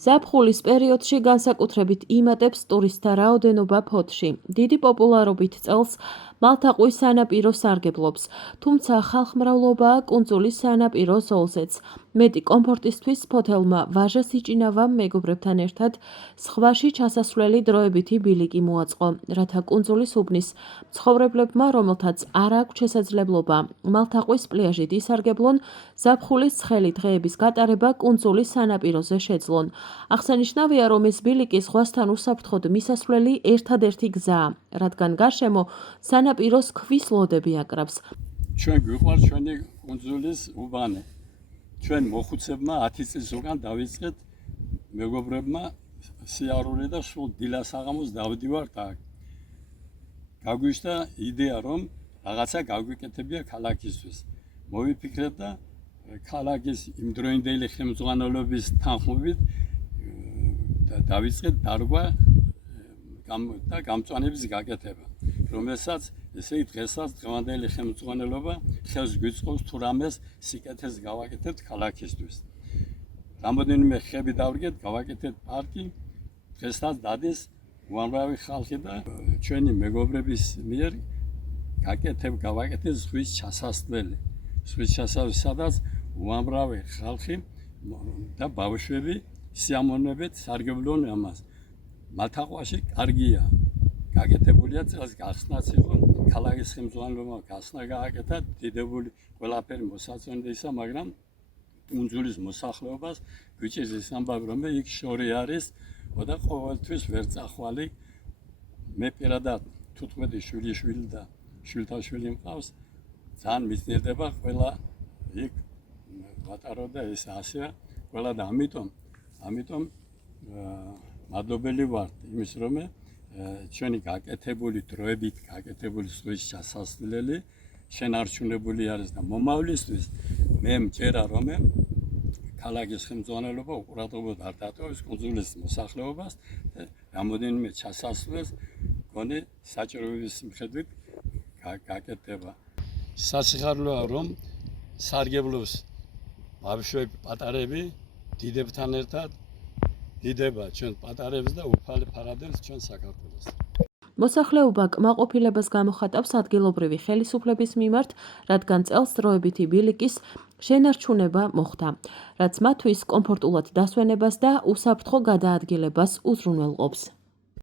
ზაფხულის პერიოდში განსაკუთრებით იმატებს ტურისტთა რაოდენობა ფოთში. დიდი პოპულარობით წელს მალთაყვის სანაპირო სარგებლობს, თუმცა ხალხმრავლობაა კუნძულის სანაპირო ზოლზეც. მეტი კომფორტისთვის ფოთელმა ვაჟას იჭინავა მეგობრებთან ერთად ზღვაში ჩასასვლელი დროებითი ბილიკი მოაწყო, რათა კუნძულის უბნის მცხოვრებლებმა, რომელთაც არ აქვთ შესაძლებლობა მალთაყვის პლიაჟით ისარგებლონ, ზაფხულის ცხელი დღეების გატარება კუნძულის სანაპიროზე შეძლონ. აღსანიშნავია, რომ ეს ბილიკი ზღვასთან უსაფრთხოდ მისასვლელი ერთადერთი გზაა, რადგან გარშემო სანაპიროს ქვის ლოდები აკრავს. ჩვენ გვიყვარს ჩვენი კუნძულის უბანი. ჩვენ მოხუცებმა 10 წლის უკან დავიწყეთ მეგობრებმა სიარული და სულ დილას აღამოს დავდივართ აქ. გაგვიშთა იდეა, რომ რაღაცა გაგვიკეთებია ქალაქისთვის. მოვიფიქრეთ და ქალაქის იმდროინდელი ხელმძღვანელობის თანხმობით დავიწყეთ დარგვა და გამწვანების გაკეთება, რომელსაც ესე იგი დღესაც დღევანდელი ხელმძღვანელობა ხელს გვიწყობს თუ რამეს სიკეთეს გავაკეთებთ ქალაქისთვის. რამოდენიმე ხები დავდგეთ, გავაკეთეთ პარკი, დღესაც დადის უამრავი ხალხი და ჩვენი მეგობრების მიერ გავაკეთეთ ზღვის ჩასასვლელი. ზღვის ჩასასვლელი, სადაც უამრავი ხალხი და ბავშვები სიამოვნებით სარგებლობენ ამას. მალთაყვაში კარგია, გაკეთებულია წელს გახსნაც იყო, ქალაქის ხელმძღვანელობამ გახსნა გააკეთა, დიდებული ყველაფერი მოსაწონდა ისა, მაგრამ კუნძულის მოსახლეობას გვიჭირს ის ამბავი, რომ იქ შორი არის და ყოველთვის ვერ წახვალი. მე პირადად 15 შვილიშვილი და შვილთაშვილი მყავს, ძალიან მისდევდება ყველა იქ ვატარო და ეს ასეა ყველა და ამიტომ მადლობელი ვართ იმის, რომ ჩვენი გაკეთებული დროებით გაკეთებული ზღვის ჩასასვლელი შენარჩუნებული არის და მომავლისთვის მე მჯერა, რომ ქალაქის ხელმძღვანელობა უყურადღებოდ არ დატოვებს კუნძულის მოსახლეობას და რამოდენიმე ჩასასვლელს მგონი საჭიროების მიხედვით გაკეთდება. სასიხაროა, რომ სარგებლობს ბავშვები, პატარები დიდებთან ერთად დიდება ჩვენ პატარებს და უფალი ფარადებს ჩვენ საქართველოს. მოსახლეობა კმაყოფილებას გამოხატავს ადგილობრივი ხელისუფლების მიმართ, რადგან წელს დროებითი ბილიკის შენარჩუნება მოხდა, რაც მათთვის კომფორტულად დასვენებას და უსაფრთხო გადაადგილებას უზრუნველყოფს.